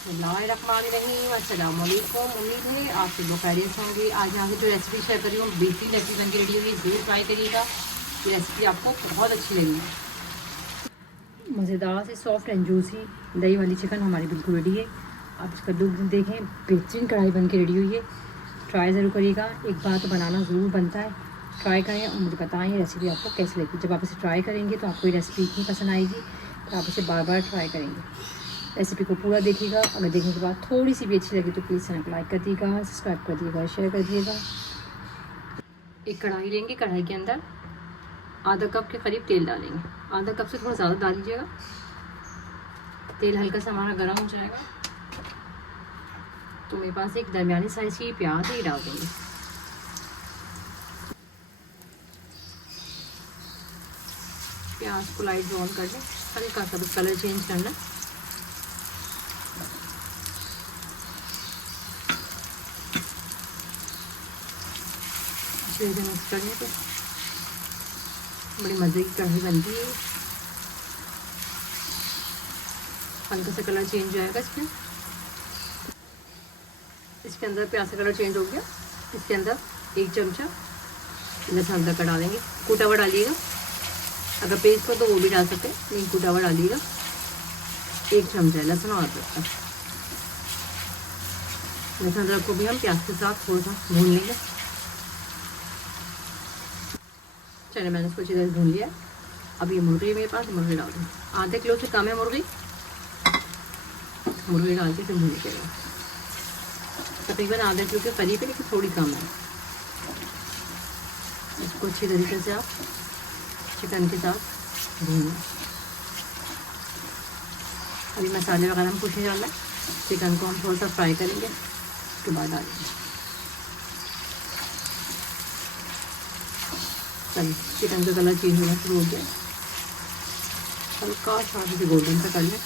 बिस्मिल्लाहिर्रहमानिर्रहीम। अस्सलाम वालेकुम। उम्मीद है आप सब लोग खैरियत से होंगे। आज यहाँ से जो रेसिपी शेयर कर रही हूँ बेहतरीन रेसिपी बन के रेडी होगी, ज़रूर ट्राई करिएगा। ये रेसिपी आपको बहुत अच्छी लगेगी। मज़ेदार से सॉफ्ट एंड जूसी दही वाली चिकन हमारी बिल्कुल रेडी है। आप इसका लुक देखें, बेहतरीन कढ़ाई बन के रेडी हुई है। ट्राई ज़रूर करिएगा। एक बार तो बनाना ज़रूर बनता है। ट्राई करें और मुझे बताएं ये रेसिपी आपको कैसी लगी। जब आप इसे ट्राई करेंगे तो आपको ये रेसिपी इतनी पसंद आएगी तो आप इसे बार बार ट्राई करेंगे। रेसिपी को पूरा देखिएगा। अगर देखने के बाद थोड़ी सी भी अच्छी लगी तो प्लीज़ चैनल को लाइक कर दिएगा, सब्सक्राइब कर दिएगा, शेयर कर दिएगा। एक कढ़ाई लेंगे, कढ़ाई के अंदर आधा कप के करीब तेल डालेंगे। आधा कप से थोड़ा ज़्यादा डाल लीजिएगा। तेल हल्का सा हमारा गर्म हो जाएगा तो मेरे पास एक दरमियानी साइज़ की प्याज है, ये डाल देंगे। प्याज को लाइट ब्राउन कर लें, हल्का सा बस कलर चेंज करना। अच्छे से मिक्स करने तो बड़ी मज़े की कढ़ाई बनती है। हल्का सा कलर चेंज हो जाएगा इसके अंदर प्याज का कलर चेंज हो गया। इसके अंदर एक चमचा लहसुन अदरक का डालेंगे। कूटा हुआ डालिएगा, अगर पेस्ट हो तो वो भी डाल सकते हैं, लेकिन कूटा हुआ डालिएगा। एक चमचा लहसुन और अदरक का। लहसुन अदरक को भी हम प्याज के साथ थोड़ा सा भून लेंगे। चलिए मैंने इसको अच्छी तरह भून लिया। अब ये मुर्गी मेरे पास, मुर्गी डाल दूँ। आधे किलो से कम है मुर्गी डाल के फिर भून के तकरीबन आधे किलो के करीब है, लेकिन थोड़ी कम है। इसको अच्छी तरीके से आप चिकन के साथ भूनें। अभी मसाले वगैरह हम कुछ नहीं डालना है। चिकन को हम थोड़ा सा फ्राई करेंगे, उसके बाद डालेंगे। चलिए चिकन का कलर चेंज होना शुरू हो गया, हल्का सा गोल्डन सा कर लें।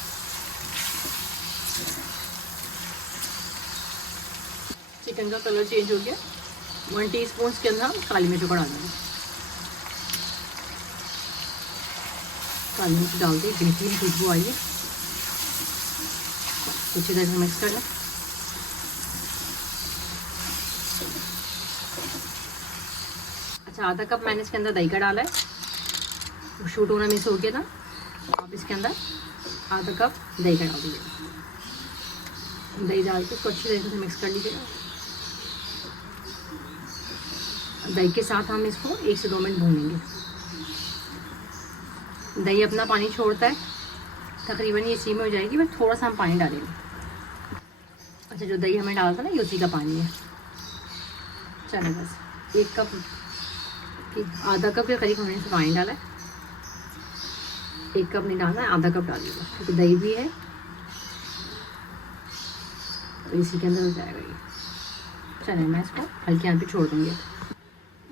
चिकन का कलर चेंज हो गया। 1 टीस्पून के अंदर हम काली मिर्च को डालेंगे। काली मिर्च डाल दी, बेहतरीन खुशबू आई है। अच्छी तरह से मिक्स कर लें। अच्छा, आधा कप मैंने इसके अंदर दही का डाला है, वो शूट होना मिस हो गया था। आप इसके अंदर आधा कप दही का डाल दीजिएगा। दही डाल के इसको अच्छी तरीके से मिक्स कर लीजिएगा। दही के साथ हम इसको 1 से 2 मिनट भूनेंगे। दही अपना पानी छोड़ता है, तकरीबन ये इसी में हो जाएगी, बस थोड़ा सा हम पानी डालेंगे। अच्छा, जो दही हमें डाला था ना, ये उसी का पानी है। चलिए बस 1 कप, आधा कप के करीब हमने पानी डाला है। 1 कप नहीं डालना है, आधा कप डालिएगा, क्योंकि दही भी है तो इसी के अंदर हो जाएगा ये। चलिए मैं इसको हल्के आंच पे छोड़ दूँगी।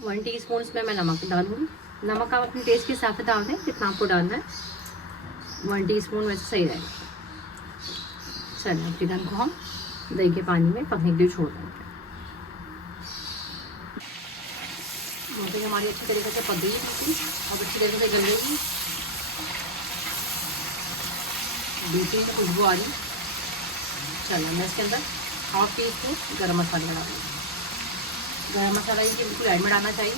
1 टीस्पून इसमें मैं नमक डालूँगी। नमक आप अपने टेस्ट के हिसाब से डाल दें, जितना आपको डालना है। 1 टीस्पून वैसे सही रहेगा। चलिए अब चिकन को हम दही के पानी में पकने के लिए छोड़ देंगे। दही हमारी अच्छी तरीके से पक गई है, बिल्कुल अब अच्छी तरीके से गल गई। बेहतरीन से खुशबू आ रही। चलिए मैं इसके अंदर 1/2 टीस्पून गरम मसाला डालूँगी। गरम मसाला ये बिल्कुल ऐड में डालना चाहिए।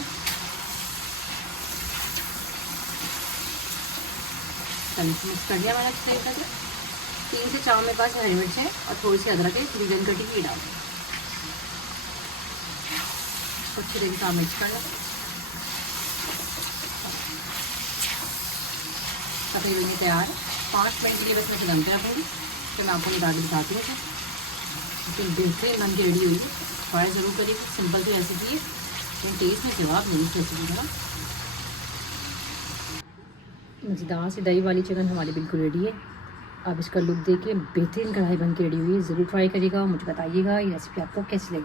चलिए मिक्स कर दिया मैंने अच्छी तरीके से। 3 से 4 मेरे पास हरी मिर्च है और थोड़ी सी अदरक है, ग्रीन कटी की डाल दें। अच्छी तरीके से मिक्स कर लें। तकरीबन ये तैयार है। 5 मिनट के लिए बस मैं चिकन पे रखूँगी, फिर मैं आपको निकाल के दिखाती हूँ। लेकिन बेहतरीन बन के रेडी हुई है। ट्राई ज़रूर करिएगा। सिंपल सी रेसिपी है, लेकिन टेस्ट में जवाब नहीं इस रेसिपी का। मज़ेदार सी दही वाली चिकन हमारी बिल्कुल रेडी है। आप इसका लुक देखिए, बेहतरीन कढ़ाई बन के रेडी हुई है। ज़रूर ट्राई करिएगा, मुझे बताइएगा ये रेसिपी आपको कैसी लगी।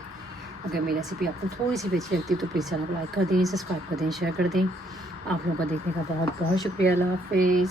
अगर मेरी रेसिपी आपको थोड़ी सी भी अच्छी लगती है तो प्लीज़ चैनल को लाइक कर दें, सब्सक्राइब कर दें, शेयर कर दें। आप लोगों का देखने का बहुत बहुत शुक्रिया। अल्लाह हाफ़िज़।